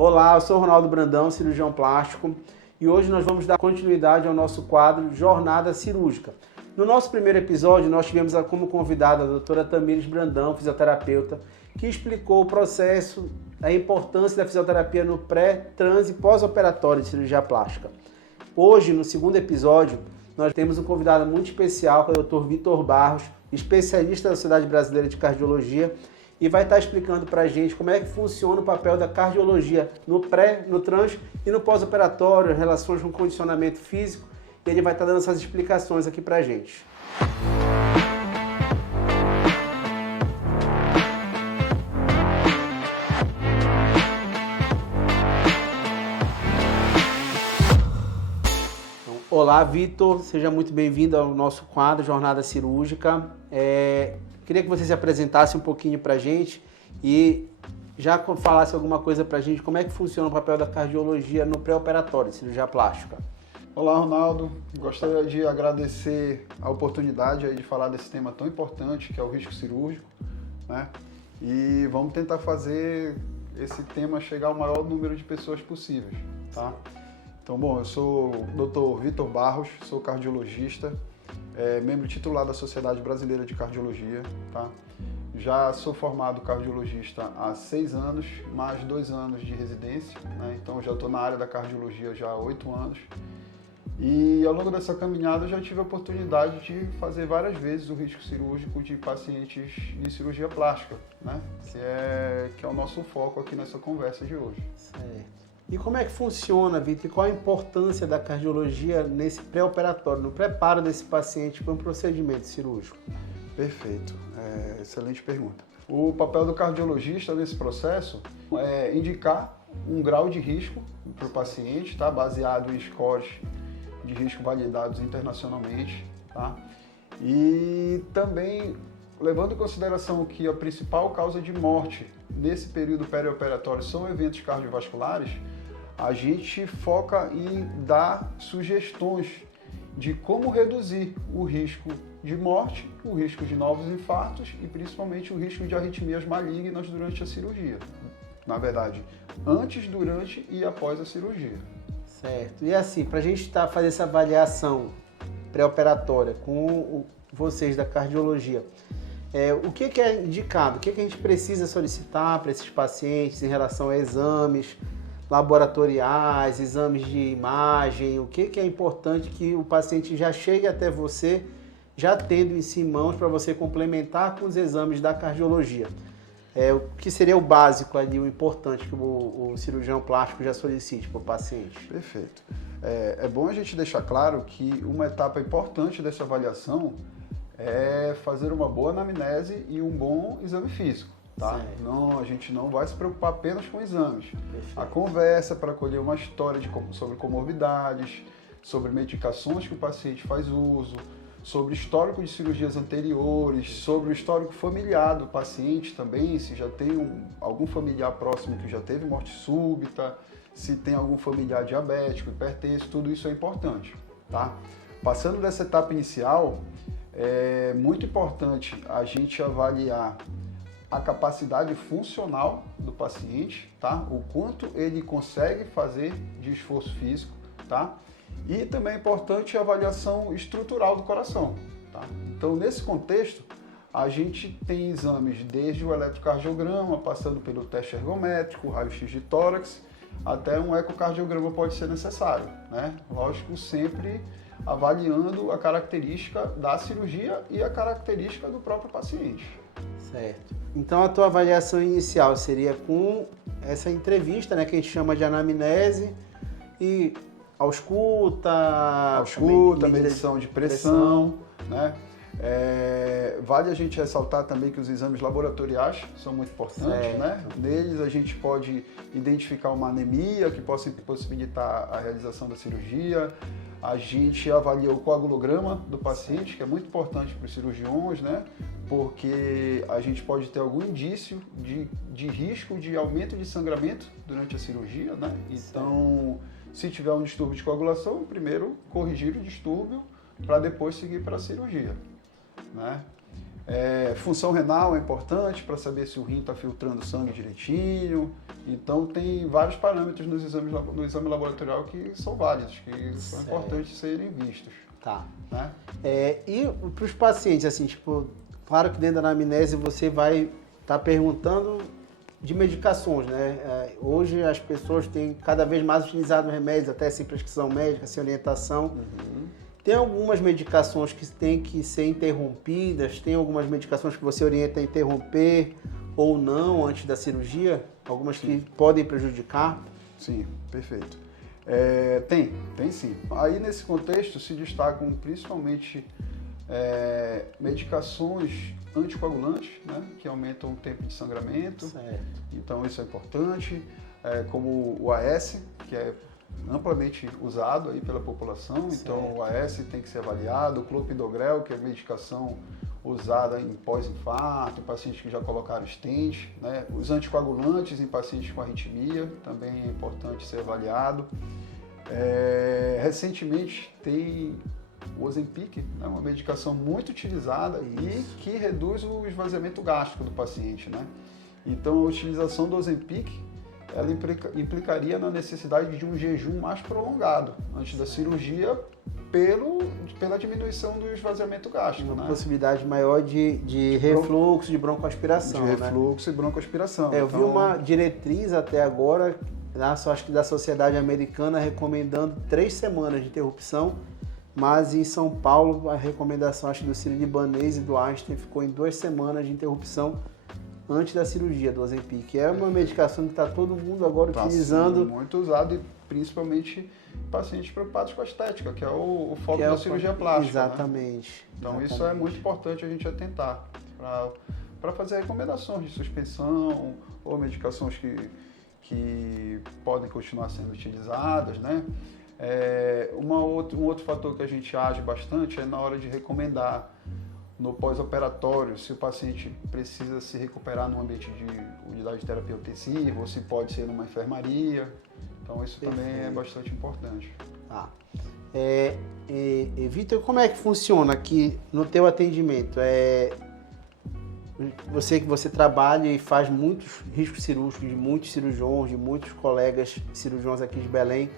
Olá, eu sou Ronaldo Brandão, cirurgião plástico, e hoje nós vamos dar continuidade ao nosso quadro Jornada Cirúrgica. No nosso primeiro episódio, nós tivemos como convidada a doutora Tamires Brandão, fisioterapeuta, que explicou o processo, a importância da fisioterapia no pré, trans e pós-operatório de cirurgia plástica. Hoje, no segundo episódio, nós temos um convidado muito especial, que é o Dr. Vitor Barros, especialista da Sociedade Brasileira de Cardiologia, e vai estar explicando para a gente como é que funciona o papel da cardiologia no pré, no trans e no pós-operatório, relações com condicionamento físico, e ele vai estar dando essas explicações aqui para a gente. Olá, Vitor, seja muito bem-vindo ao nosso quadro Jornada Cirúrgica. Queria que você se apresentasse um pouquinho para a gente e já falasse alguma coisa para a gente, como é que funciona o papel da cardiologia no pré-operatório de cirurgia plástica. Olá, Ronaldo. Gostaria de agradecer a oportunidade aí de falar desse tema tão importante, que é o risco cirúrgico, né? E vamos tentar fazer esse tema chegar ao maior número de pessoas possíveis, tá? Então, bom, eu sou o Dr. Vitor Barros, sou cardiologista, membro titular da Sociedade Brasileira de Cardiologia, tá? Já sou formado cardiologista há 6 anos, mais 2 anos de residência, né? Então já estou na área da cardiologia já há 8 anos. E ao longo dessa caminhada eu já tive a oportunidade de fazer várias vezes o risco cirúrgico de pacientes de cirurgia plástica, né? Que é o nosso foco aqui nessa conversa de hoje. Certo. E como é que funciona, Vitor? E qual a importância da cardiologia nesse pré-operatório, no preparo desse paciente para um procedimento cirúrgico? Perfeito, excelente pergunta. O papel do cardiologista nesse processo é indicar um grau de risco para o paciente, tá? Baseado em scores de risco validados internacionalmente, tá? E também levando em consideração que a principal causa de morte nesse período perioperatório são eventos cardiovasculares, a gente foca em dar sugestões de como reduzir o risco de morte, o risco de novos infartos e principalmente o risco de arritmias malignas durante a cirurgia. Na verdade, antes, durante e após a cirurgia. Certo. E assim, para a gente fazer essa avaliação pré-operatória com vocês da cardiologia, o que é indicado? O que a gente precisa solicitar para esses pacientes em relação a exames laboratoriais, exames de imagem? O que é importante que o paciente já chegue até você, já tendo em si mãos para você complementar com os exames da cardiologia? O que seria o básico ali, o importante que o cirurgião plástico já solicite para o paciente? Perfeito. É bom a gente deixar claro que uma etapa importante dessa avaliação é fazer uma boa anamnese e um bom exame físico, tá? Não, a gente não vai se preocupar apenas com exames. Perfeito. A conversa para colher uma história sobre comorbidades, sobre medicações que o paciente faz uso, sobre histórico de cirurgias anteriores, sobre o histórico familiar do paciente também, se já tem algum familiar próximo que já teve morte súbita, se tem algum familiar diabético, hipertenso, tudo isso é importante, tá? Passando dessa etapa inicial, é muito importante a gente avaliar a capacidade funcional do paciente, tá? O quanto ele consegue fazer de esforço físico, tá? E também é importante a avaliação estrutural do coração, tá? Então, nesse contexto, a gente tem exames desde o eletrocardiograma, passando pelo teste ergométrico, raio-x de tórax, até um ecocardiograma pode ser necessário, né? Lógico, sempre avaliando a característica da cirurgia e a característica do próprio paciente. Certo. Então, a tua avaliação inicial seria com essa entrevista, né, que a gente chama de anamnese, e ausculta, medição de pressão, né? Vale a gente ressaltar também que os exames laboratoriais são muito importantes, né? Neles a gente pode identificar uma anemia que possa possibilitar a realização da cirurgia. A gente avalia o coagulograma do paciente, que é muito importante para os cirurgiões, né? Porque a gente pode ter algum indício de risco de aumento de sangramento durante a cirurgia, né? Então, se tiver um distúrbio de coagulação, primeiro corrigir o distúrbio para depois seguir para a cirurgia, né? Função renal é importante para saber se o rim está filtrando sangue direitinho. Então tem vários parâmetros no exame laboratorial que são válidos, que são importantes serem vistos. Tá. Né? E para os pacientes, assim, tipo, claro que dentro da anamnese você vai estar perguntando de medicações, né? Hoje as pessoas têm cada vez mais utilizado remédios, até sem prescrição médica, sem orientação. Uhum. Tem algumas medicações que têm que ser interrompidas, tem algumas medicações que você orienta a interromper ou não antes da cirurgia, algumas que podem prejudicar? Sim, perfeito. Tem sim. Aí nesse contexto se destacam principalmente medicações anticoagulantes, né, que aumentam o tempo de sangramento. Certo. Então isso é importante, como o AS, que é amplamente usado aí pela população. Certo. Então o AS tem que ser avaliado, o clopidogrel, que é medicação usada em pós-infarto, pacientes que já colocaram stent, né? Os anticoagulantes em pacientes com arritmia também é importante ser avaliado. Recentemente tem o Ozempic, né? Uma medicação muito utilizada e que reduz o esvaziamento gástrico do paciente, né? Então a utilização do Ozempic ela implicaria na necessidade de um jejum mais prolongado antes da cirurgia pela diminuição do esvaziamento gástrico. Uma né? possibilidade maior de refluxo, de broncoaspiração. De refluxo, né? E broncoaspiração. Eu vi uma diretriz até agora, acho que da Sociedade Americana, recomendando 3 semanas de interrupção, mas em São Paulo a recomendação, acho que do Sírio-Libanês e do Einstein, ficou em 2 semanas de interrupção antes da cirurgia do Ozempic. É uma medicação que está todo mundo agora utilizando. Muito usado e principalmente pacientes preocupados com a estética, que é o foco da cirurgia plástica. Exatamente. Né? Então exatamente. Isso é muito importante a gente atentar para fazer recomendações de suspensão ou medicações que podem continuar sendo utilizadas, né? Um outro fator que a gente age bastante é na hora de recomendar no pós-operatório, se o paciente precisa se recuperar num ambiente de unidade de terapia intensiva ou se pode ser numa enfermaria. Então isso também é bastante importante. Tá. Vitor, como é que funciona aqui no teu atendimento? Você trabalha e faz muitos riscos cirúrgicos de muitos cirurgiões, de muitos colegas cirurgiões aqui de Belém.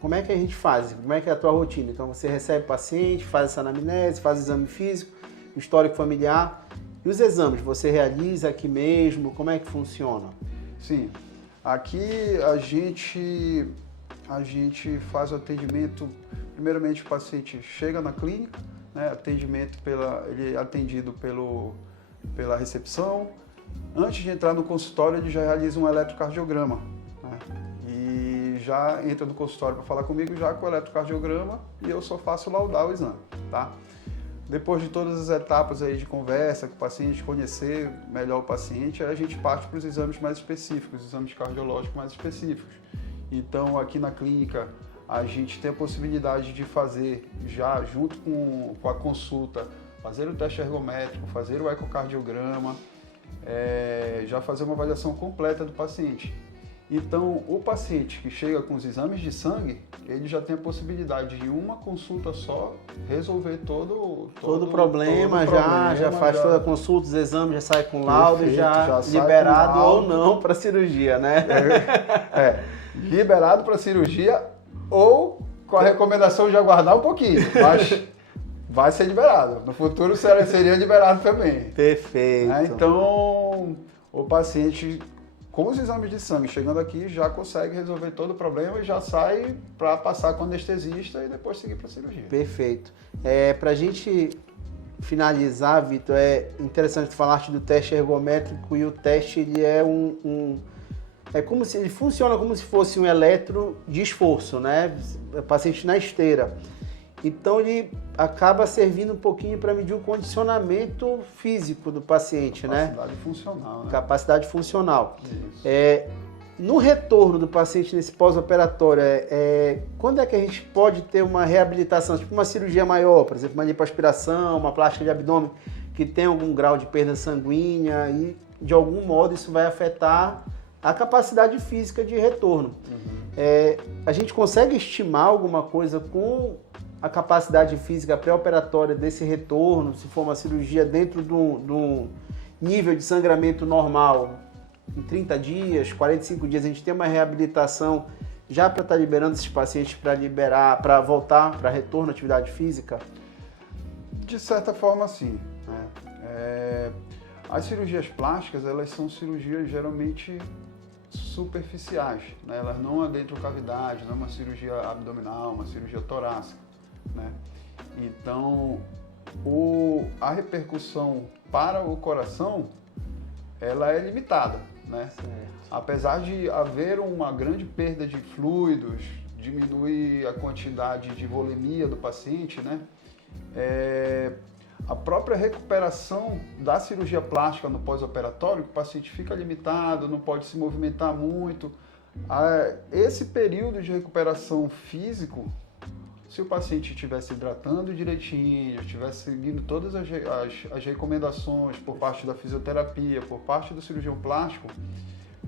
Como é que a gente faz? Como é que é a tua rotina? Então você recebe o paciente, faz essa anamnese, faz o exame físico, histórico familiar. E os exames, você realiza aqui mesmo? Como é que funciona? Sim, aqui a gente faz o atendimento, primeiramente o paciente chega na clínica, né, ele é atendido pela recepção. Antes de entrar no consultório, ele já realiza um eletrocardiograma, né, e já entra no consultório para falar comigo já com o eletrocardiograma e eu só faço laudar o exame, tá? Depois de todas as etapas aí de conversa com o paciente, conhecer melhor o paciente, aí a gente parte para os exames mais específicos, os exames cardiológicos mais específicos. Então, aqui na clínica, a gente tem a possibilidade de fazer, já junto com a consulta, fazer o teste ergométrico, fazer o ecocardiograma, já fazer uma avaliação completa do paciente. Então, o paciente que chega com os exames de sangue, ele já tem a possibilidade de uma consulta só resolver todo o problema, já faz toda a consulta, os exames, já sai com laudo, já liberado ou não para cirurgia, né? Liberado para cirurgia ou com a recomendação de aguardar um pouquinho, mas vai ser liberado. No futuro seria liberado também. Perfeito. Então, o paciente com os exames de sangue chegando aqui já consegue resolver todo o problema e já sai para passar com o anestesista e depois seguir para a cirurgia. Perfeito. Para a gente finalizar, Vitor, é interessante tu falaste do teste ergométrico e o teste ele ele funciona como se fosse um eletro de esforço, né? O paciente na esteira. Então ele acaba servindo um pouquinho para medir o condicionamento físico do paciente, né? Capacidade funcional, né? Capacidade funcional. Isso. No retorno do paciente nesse pós-operatório, quando é que a gente pode ter uma reabilitação, tipo uma cirurgia maior, por exemplo, uma lipoaspiração, uma plástica de abdômen, que tem algum grau de perda sanguínea e, de algum modo, isso vai afetar a capacidade física de retorno. A gente consegue estimar alguma coisa com a capacidade física pré-operatória desse retorno, se for uma cirurgia dentro do nível de sangramento normal, em 30 dias, 45 dias, a gente tem uma reabilitação já para estar liberando esses pacientes para voltar para retorno à atividade física? De certa forma, sim. Né? As cirurgias plásticas, elas são cirurgias geralmente superficiais, né? Elas não adentram cavidade, não é uma cirurgia abdominal, uma cirurgia torácica, né? Então, a repercussão para o coração, ela é limitada, né? Apesar de haver uma grande perda de fluidos, diminuir a quantidade de volemia do paciente, né? A própria recuperação da cirurgia plástica no pós-operatório, o paciente fica limitado, não pode se movimentar muito. Esse período de recuperação físico, se o paciente estiver se hidratando direitinho, estiver seguindo todas as recomendações por parte da fisioterapia, por parte do cirurgião plástico,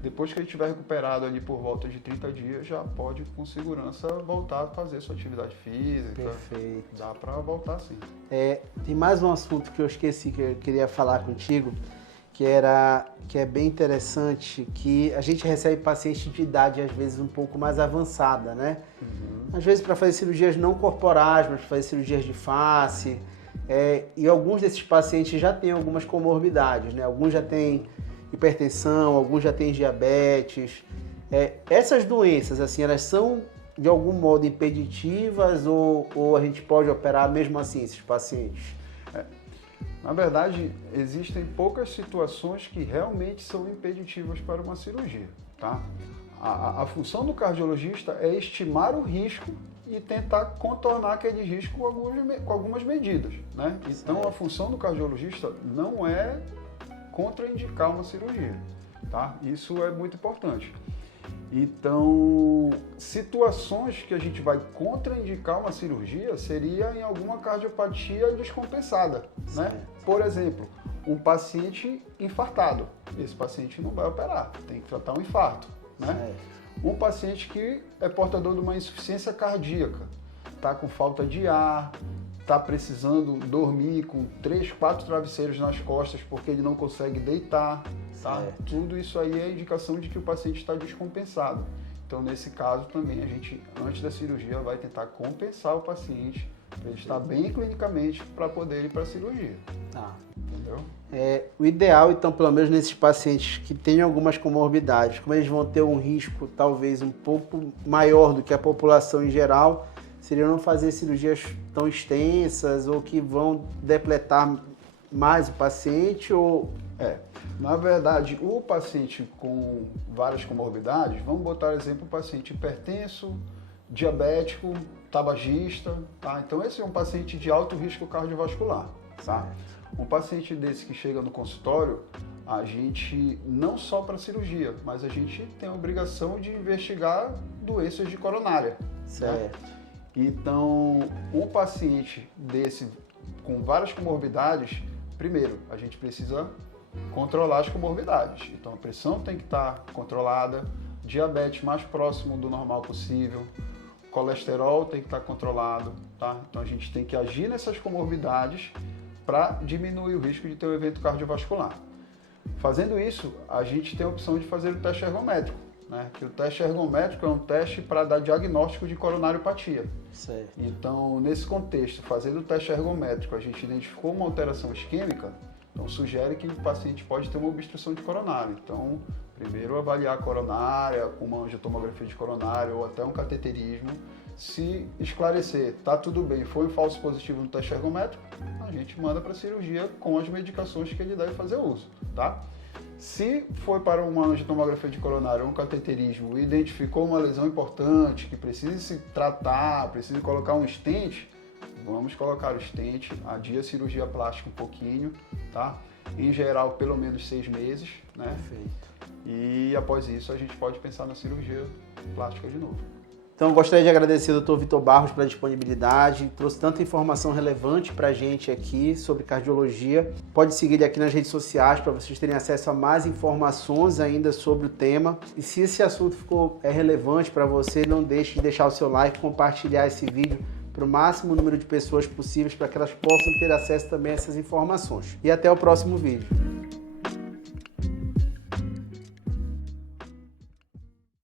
depois que ele estiver recuperado ali por volta de 30 dias, já pode com segurança voltar a fazer sua atividade física. Perfeito. Dá para voltar sim. Tem mais um assunto que eu esqueci que eu queria falar contigo, que é bem interessante, que a gente recebe pacientes de idade às vezes um pouco mais avançada, né? Às vezes para fazer cirurgias não corporais, mas para fazer cirurgias de face. E alguns desses pacientes já têm algumas comorbidades, né? Alguns já têm hipertensão, alguns já têm diabetes. Essas doenças, assim, elas são de algum modo impeditivas ou a gente pode operar mesmo assim esses pacientes? Na verdade, existem poucas situações que realmente são impeditivas para uma cirurgia, tá? A função do cardiologista é estimar o risco e tentar contornar aquele risco com algumas medidas, né? Então, a função do cardiologista não é contraindicar uma cirurgia, tá? Isso é muito importante. Então, situações que a gente vai contraindicar uma cirurgia seria em alguma cardiopatia descompensada, né? Por exemplo, um paciente infartado. Esse paciente não vai operar, tem que tratar um infarto, né? Um paciente que é portador de uma insuficiência cardíaca, tá com falta de ar, está precisando dormir com 3, 4 travesseiros nas costas porque ele não consegue deitar, tá? Tudo isso aí é indicação de que o paciente está descompensado. Então, nesse caso também, a gente, antes da cirurgia, vai tentar compensar o paciente para ele estar bem clinicamente para poder ir para a cirurgia. Entendeu? O ideal, então, pelo menos nesses pacientes que têm algumas comorbidades, como eles vão ter um risco talvez um pouco maior do que a população em geral, seria não fazer cirurgias tão extensas ou que vão depletar mais o paciente ou... Na verdade, o paciente com várias comorbidades, vamos botar exemplo, o paciente hipertenso, diabético, tabagista, tá? Então esse é um paciente de alto risco cardiovascular, tá? Um paciente desse que chega no consultório, a gente, não só para cirurgia, mas a gente tem a obrigação de investigar doenças de coronária, né? Então, um paciente desse com várias comorbidades, primeiro, a gente precisa controlar as comorbidades. Então, a pressão tem que estar controlada, diabetes mais próximo do normal possível, colesterol tem que estar controlado, tá? Então, a gente tem que agir nessas comorbidades para diminuir o risco de ter um evento cardiovascular. Fazendo isso, a gente tem a opção de fazer o teste ergométrico, né? Que o teste ergométrico é um teste para dar diagnóstico de coronariopatia. Então, nesse contexto, fazendo o teste ergométrico, a gente identificou uma alteração isquêmica, então sugere que o paciente pode ter uma obstrução de coronário. Então, primeiro avaliar a coronária com uma angiotomografia de coronário ou até um cateterismo. Se esclarecer, tá tudo bem, foi um falso positivo no teste ergométrico, a gente manda para a cirurgia com as medicações que ele deve fazer uso, tá? Se foi para uma angiotomografia de coronário ou um cateterismo e identificou uma lesão importante, que precisa se tratar, precisa colocar um stent, vamos colocar o stent, adia a cirurgia plástica um pouquinho, tá? Em geral, pelo menos 6 meses, né? Perfeito. E após isso, a gente pode pensar na cirurgia plástica de novo. Então, gostaria de agradecer ao Dr. Vitor Barros pela disponibilidade, trouxe tanta informação relevante para a gente aqui sobre cardiologia. Pode seguir ele aqui nas redes sociais para vocês terem acesso a mais informações ainda sobre o tema. E se esse assunto ficou relevante para você, não deixe de deixar o seu like, compartilhar esse vídeo para o máximo número de pessoas possíveis para que elas possam ter acesso também a essas informações. E até o próximo vídeo.